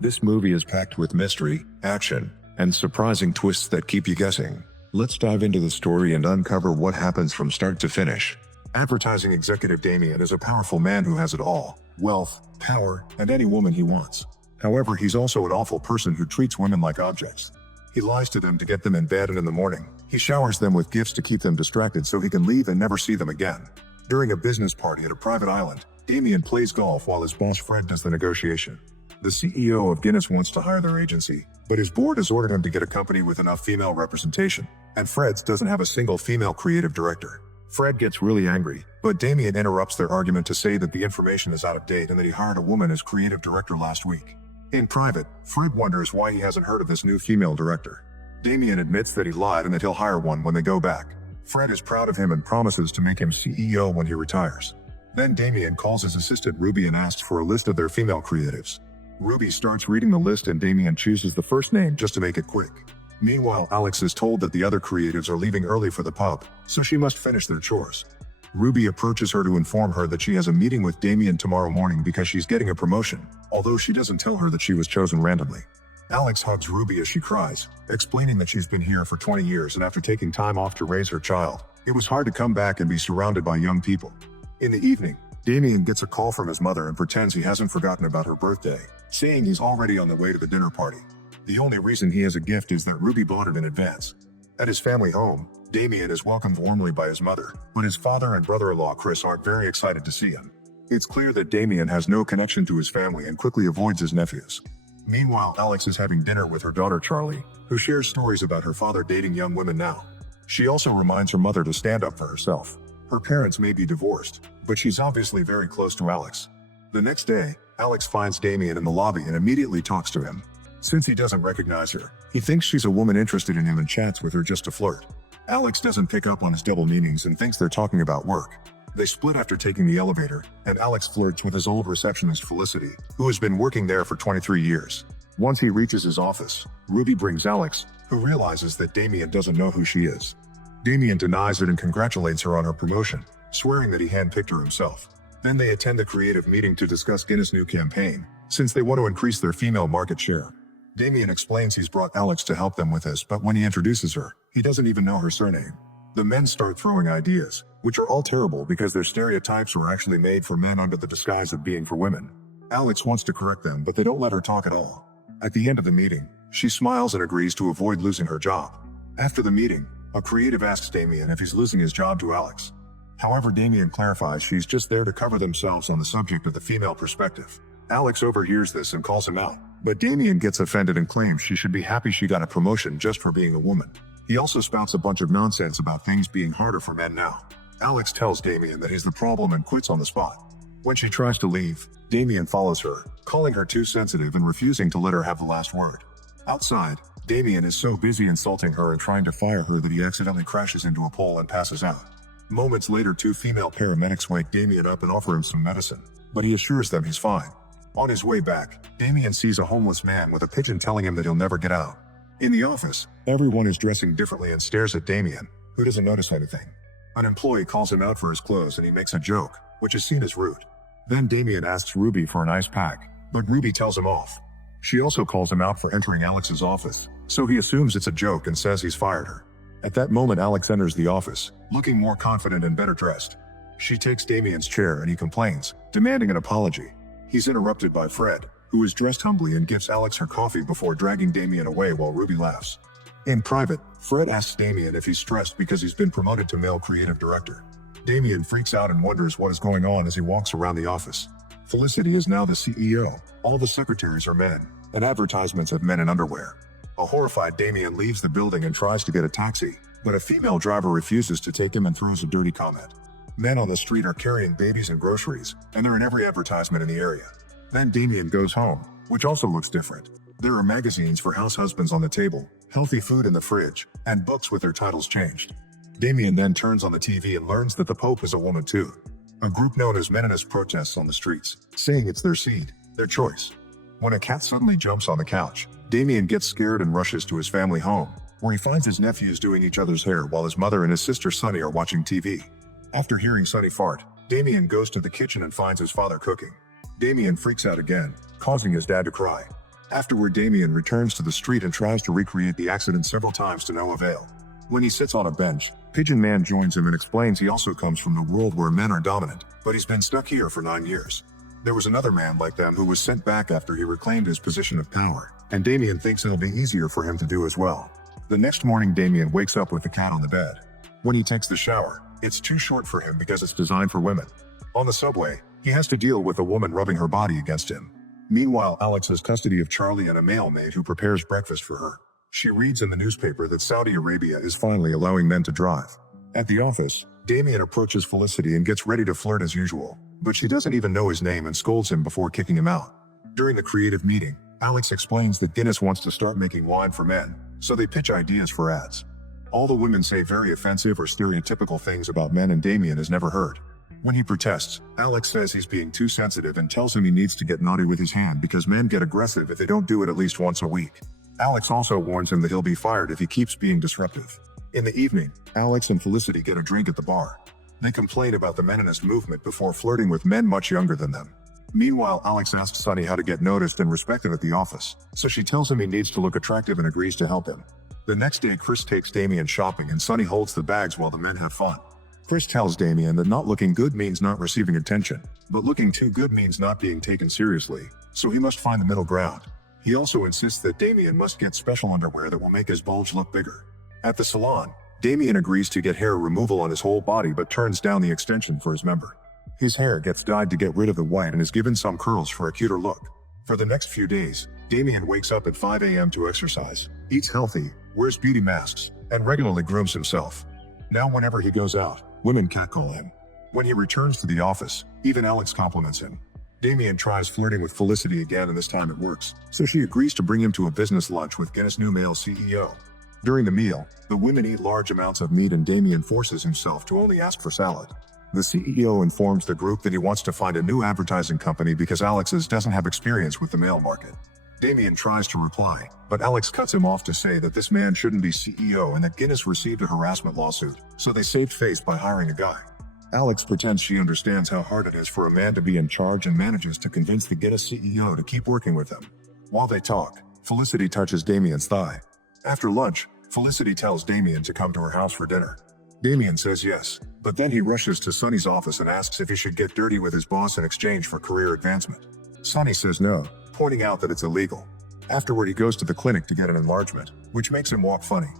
This movie is packed with mystery, action, and surprising twists that keep you guessing. Let's dive into the story and uncover what happens from start to finish. Advertising executive Damien is a powerful man who has it all: wealth, power, and any woman he wants. However, he's also an awful person who treats women like objects. He lies to them to get them in bed, and in the morning, he showers them with gifts to keep them distracted so he can leave and never see them again. During a business party at a private island, Damien plays golf while his boss Fred does the negotiation. The CEO of Guinness wants to hire their agency, but his board has ordered him to get a company with enough female representation, and Fred's doesn't have a single female creative director. Fred gets really angry, but Damien interrupts their argument to say that the information is out of date and that he hired a woman as creative director last week. In private, Fred wonders why he hasn't heard of this new female director. Damien admits that he lied and that he'll hire one when they go back. Fred is proud of him and promises to make him CEO when he retires. Then Damien calls his assistant Ruby and asks for a list of their female creatives. Ruby starts reading the list and Damien chooses the first name just to make it quick. Meanwhile, Alex is told that the other creatives are leaving early for the pub, so she must finish their chores. Ruby approaches her to inform her that she has a meeting with Damien tomorrow morning because she's getting a promotion, although she doesn't tell her that she was chosen randomly. Alex hugs Ruby as she cries, explaining that she's been here for 20 years and after taking time off to raise her child, it was hard to come back and be surrounded by young people. In the evening, Damien gets a call from his mother and pretends he hasn't forgotten about her birthday, saying he's already on the way to the dinner party. The only reason he has a gift is that Ruby bought it in advance. At his family home, Damien is welcomed warmly by his mother, but his father and brother-in-law Chris aren't very excited to see him. It's clear that Damien has no connection to his family and quickly avoids his nephews. Meanwhile, Alex is having dinner with her daughter Charlie, who shares stories about her father dating young women now. She also reminds her mother to stand up for herself. Her parents may be divorced, but she's obviously very close to Alex. The next day, Alex finds Damien in the lobby and immediately talks to him. Since he doesn't recognize her, he thinks she's a woman interested in him and chats with her just to flirt. Alex doesn't pick up on his double meanings and thinks they're talking about work. They split after taking the elevator, and Alex flirts with his old receptionist Felicity, who has been working there for 23 years. Once he reaches his office, Ruby brings Alex, who realizes that Damien doesn't know who she is. Damien denies it and congratulates her on her promotion, swearing that he handpicked her himself. Then they attend the creative meeting to discuss Guinness' new campaign, since they want to increase their female market share. Damien explains he's brought Alex to help them with this, but when he introduces her, he doesn't even know her surname. The men start throwing ideas, which are all terrible because their stereotypes were actually made for men under the disguise of being for women. Alex wants to correct them, but they don't let her talk at all. At the end of the meeting, she smiles and agrees to avoid losing her job. After the meeting, a creative asks Damien if he's losing his job to Alex. However, Damien clarifies she's just there to cover themselves on the subject of the female perspective. Alex overhears this and calls him out, but Damien gets offended and claims she should be happy she got a promotion just for being a woman. He also spouts a bunch of nonsense about things being harder for men now. Alex tells Damien that he's the problem and quits on the spot. When she tries to leave, Damien follows her, calling her too sensitive and refusing to let her have the last word. Outside, Damien is so busy insulting her and trying to fire her that he accidentally crashes into a pole and passes out. Moments later, two female paramedics wake Damien up and offer him some medicine, but he assures them he's fine. On his way back, Damien sees a homeless man with a pigeon telling him that he'll never get out. In the office, everyone is dressing differently and stares at Damien, who doesn't notice anything. An employee calls him out for his clothes and he makes a joke, which is seen as rude. Then Damien asks Ruby for an ice pack, but Ruby tells him off. She also calls him out for entering Alex's office, so he assumes it's a joke and says he's fired her. At that moment, Alex enters the office, looking more confident and better dressed. She takes Damien's chair and he complains, demanding an apology. He's interrupted by Fred, who is dressed humbly and gives Alex her coffee before dragging Damien away while Ruby laughs. In private, Fred asks Damien if he's stressed because he's been promoted to male creative director. Damien freaks out and wonders what is going on as he walks around the office. Felicity is now the CEO, all the secretaries are men, and advertisements have men in underwear. A horrified Damien leaves the building and tries to get a taxi, but a female driver refuses to take him and throws a dirty comment. Men on the street are carrying babies and groceries, and they're in every advertisement in the area. Then Damien goes home, which also looks different. There are magazines for house husbands on the table, healthy food in the fridge, and books with their titles changed. Damien then turns on the TV and learns that the Pope is a woman too. A group known as Meninist protests on the streets, saying it's their seed, their choice. When a cat suddenly jumps on the couch, Damien gets scared and rushes to his family home, where he finds his nephews doing each other's hair while his mother and his sister Sunny are watching TV. After hearing Sunny fart, Damien goes to the kitchen and finds his father cooking. Damien freaks out again, causing his dad to cry. Afterward, Damien returns to the street and tries to recreate the accident several times to no avail. When he sits on a bench, Pigeon Man joins him and explains he also comes from the world where men are dominant, but he's been stuck here for 9 years. There was another man like them who was sent back after he reclaimed his position of power, and Damien thinks it'll be easier for him to do as well. The next morning, Damien wakes up with the cat on the bed. When he takes the shower, it's too short for him because it's designed for women. On the subway, he has to deal with a woman rubbing her body against him. Meanwhile, Alex has custody of Charlie and a male maid who prepares breakfast for her. She reads in the newspaper that Saudi Arabia is finally allowing men to drive. At the office, Damien approaches Felicity and gets ready to flirt as usual, but she doesn't even know his name and scolds him before kicking him out. During the creative meeting, Alex explains that Guinness wants to start making wine for men, so they pitch ideas for ads. All the women say very offensive or stereotypical things about men, and Damien has never heard. When he protests, Alex says he's being too sensitive and tells him he needs to get naughty with his hand because men get aggressive if they don't do it at least once a week. Alex also warns him that he'll be fired if he keeps being disruptive. In the evening, Alex and Felicity get a drink at the bar. They complain about the meninist movement before flirting with men much younger than them. Meanwhile, Alex asks Sunny how to get noticed and respected at the office, so she tells him he needs to look attractive and agrees to help him. The next day, Chris takes Damien shopping and Sunny holds the bags while the men have fun. Chris tells Damien that not looking good means not receiving attention, but looking too good means not being taken seriously, so he must find the middle ground. He also insists that Damien must get special underwear that will make his bulge look bigger. At the salon, Damien agrees to get hair removal on his whole body but turns down the extension for his member. His hair gets dyed to get rid of the white and is given some curls for a cuter look. For the next few days, Damien wakes up at 5 a.m. to exercise, eats healthy, wears beauty masks, and regularly grooms himself. Now whenever he goes out, women catcall him. When he returns to the office, even Alex compliments him. Damien tries flirting with Felicity again, and this time it works, so she agrees to bring him to a business lunch with Guinness' new male CEO. During the meal, the women eat large amounts of meat and Damien forces himself to only ask for salad. The CEO informs the group that he wants to find a new advertising company because Alex's doesn't have experience with the male market. Damien tries to reply, but Alex cuts him off to say that this man shouldn't be CEO and that Guinness received a harassment lawsuit, so they saved face by hiring a guy. Alex pretends she understands how hard it is for a man to be in charge and manages to convince the Guinness CEO to keep working with him. While they talk, Felicity touches Damien's thigh. After lunch, Felicity tells Damien to come to her house for dinner. Damien says yes, but then he rushes to Sunny's office and asks if he should get dirty with his boss in exchange for career advancement. Sunny says no, pointing out that it's illegal. Afterward, he goes to the clinic to get an enlargement, which makes him walk funny.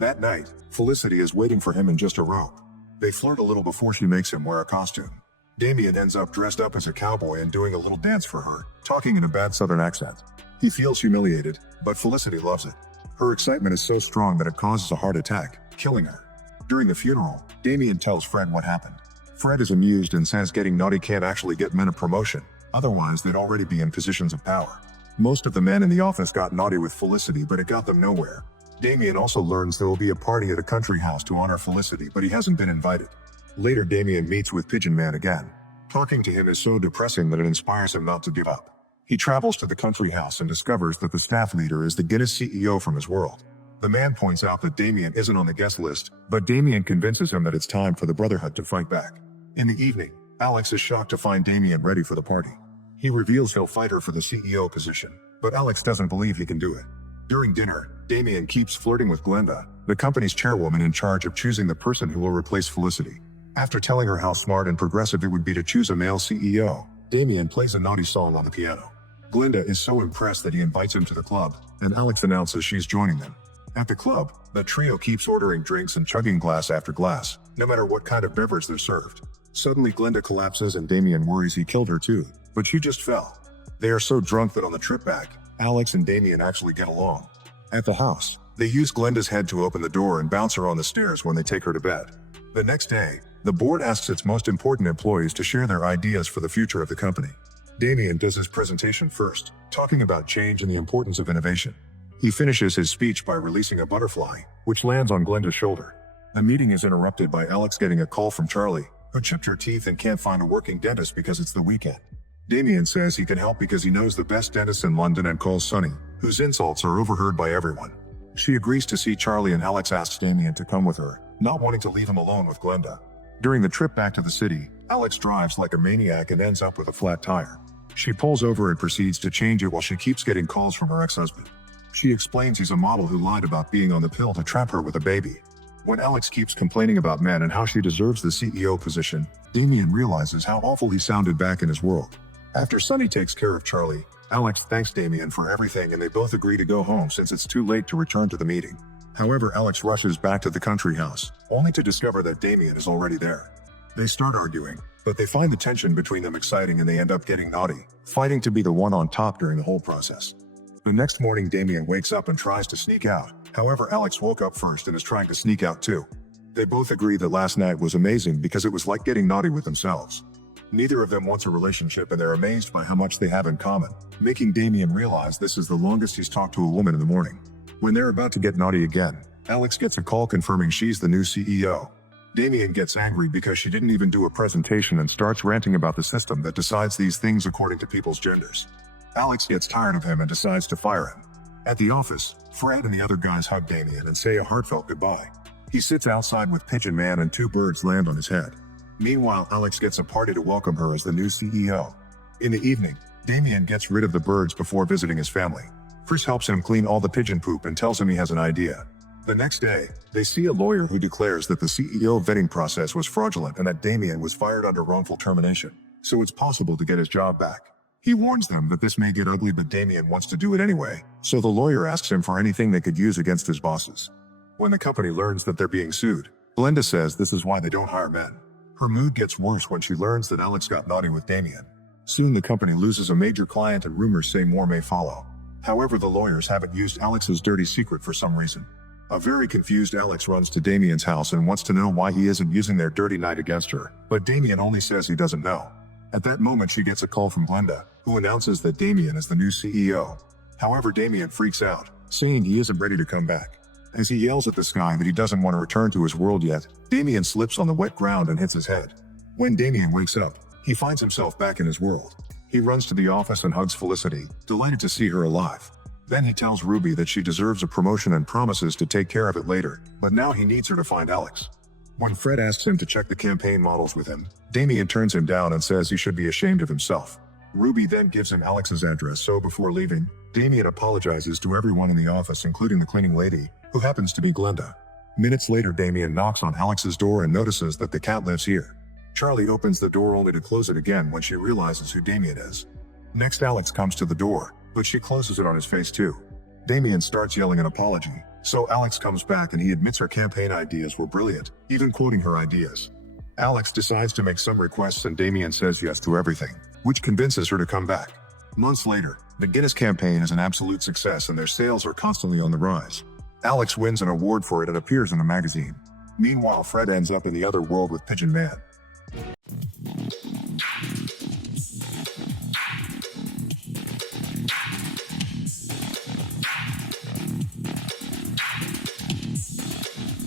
That night, Felicity is waiting for him in just a robe. They flirt a little before she makes him wear a costume. Damien ends up dressed up as a cowboy and doing a little dance for her, talking in a bad southern accent. He feels humiliated, but Felicity loves it. Her excitement is so strong that it causes a heart attack, killing her. During the funeral, Damien tells Fred what happened. Fred is amused and says getting naughty can't actually get men a promotion, otherwise they'd already be in positions of power. Most of the men in the office got naughty with Felicity, but it got them nowhere. Damien also learns there will be a party at a country house to honor Felicity, but he hasn't been invited. Later, Damien meets with Pigeon Man again. Talking to him is so depressing that it inspires him not to give up. He travels to the country house and discovers that the staff leader is the Guinness CEO from his world. The man points out that Damien isn't on the guest list, but Damien convinces him that it's time for the Brotherhood to fight back. In the evening, Alex is shocked to find Damien ready for the party. He reveals he'll fight her for the CEO position, but Alex doesn't believe he can do it. During dinner, Damien keeps flirting with Glenda, the company's chairwoman in charge of choosing the person who will replace Felicity. After telling her how smart and progressive it would be to choose a male CEO, Damien plays a naughty song on the piano. Glenda is so impressed that he invites him to the club, and Alex announces she's joining them. At the club, the trio keeps ordering drinks and chugging glass after glass, no matter what kind of beverage they're served. Suddenly, Glenda collapses and Damien worries he killed her too, but she just fell. They are so drunk that on the trip back, Alex and Damien actually get along. At the house, they use Glenda's head to open the door and bounce her on the stairs when they take her to bed. The next day, the board asks its most important employees to share their ideas for the future of the company. Damien does his presentation first, talking about change and the importance of innovation. He finishes his speech by releasing a butterfly, which lands on Glenda's shoulder. The meeting is interrupted by Alex getting a call from Charlie, who chipped her teeth and can't find a working dentist because it's the weekend. Damien says he can help because he knows the best dentist in London and calls Sunny, whose insults are overheard by everyone. She agrees to see Charlie and Alex asks Damien to come with her, not wanting to leave him alone with Glenda. During the trip back to the city, Alex drives like a maniac and ends up with a flat tire. She pulls over and proceeds to change it while she keeps getting calls from her ex-husband. She explains he's a model who lied about being on the pill to trap her with a baby. When Alex keeps complaining about men and how she deserves the CEO position, Damien realizes how awful he sounded back in his world. After Sonny takes care of Charlie, Alex thanks Damien for everything and they both agree to go home since it's too late to return to the meeting. However, Alex rushes back to the country house, only to discover that Damien is already there. They start arguing, but they find the tension between them exciting and they end up getting naughty, fighting to be the one on top during the whole process. The next morning, Damien wakes up and tries to sneak out. However, Alex woke up first and is trying to sneak out too. They both agree that last night was amazing because it was like getting naughty with themselves. Neither of them wants a relationship and they're amazed by how much they have in common, making Damien realize this is the longest he's talked to a woman in the morning. When they're about to get naughty again, Alex gets a call confirming she's the new CEO. Damien gets angry because she didn't even do a presentation and starts ranting about the system that decides these things according to people's genders. Alex gets tired of him and decides to fire him. At the office, Fred and the other guys hug Damien and say a heartfelt goodbye. He sits outside with Pigeon Man and two birds land on his head. Meanwhile, Alex gets a party to welcome her as the new CEO. In the evening, Damien gets rid of the birds before visiting his family. Chris helps him clean all the pigeon poop and tells him he has an idea. The next day, they see a lawyer who declares that the CEO vetting process was fraudulent and that Damien was fired under wrongful termination, so it's possible to get his job back. He warns them that this may get ugly, but Damien wants to do it anyway, so the lawyer asks him for anything they could use against his bosses. When the company learns that they're being sued, Glenda says this is why they don't hire men. Her mood gets worse when she learns that Alex got naughty with Damien. Soon the company loses a major client and rumors say more may follow. However, the lawyers haven't used Alex's dirty secret for some reason. A very confused Alex runs to Damien's house and wants to know why he isn't using their dirty night against her, but Damien only says he doesn't know. At that moment, she gets a call from Glenda, who announces that Damien is the new CEO. However, Damien freaks out, saying he isn't ready to come back. As he yells at the sky that he doesn't want to return to his world yet, Damien slips on the wet ground and hits his head. When Damien wakes up, he finds himself back in his world. He runs to the office and hugs Felicity, delighted to see her alive. Then he tells Ruby that she deserves a promotion and promises to take care of it later, but now he needs her to find Alex. When Fred asks him to check the campaign models with him, Damien turns him down and says he should be ashamed of himself. Ruby then gives him Alex's address, so before leaving, Damien apologizes to everyone in the office, including the cleaning lady, who happens to be Glenda. Minutes later, Damien knocks on Alex's door and notices that the cat lives here. Charlie opens the door only to close it again when she realizes who Damien is. Next, Alex comes to the door, but she closes it on his face too. Damien starts yelling an apology, so Alex comes back and he admits her campaign ideas were brilliant, even quoting her ideas. Alex decides to make some requests and Damien says yes to everything, which convinces her to come back. Months later, the Guinness campaign is an absolute success and their sales are constantly on the rise. Alex wins an award for it and appears in a magazine. Meanwhile, Fred ends up in the other world with Pigeon Man.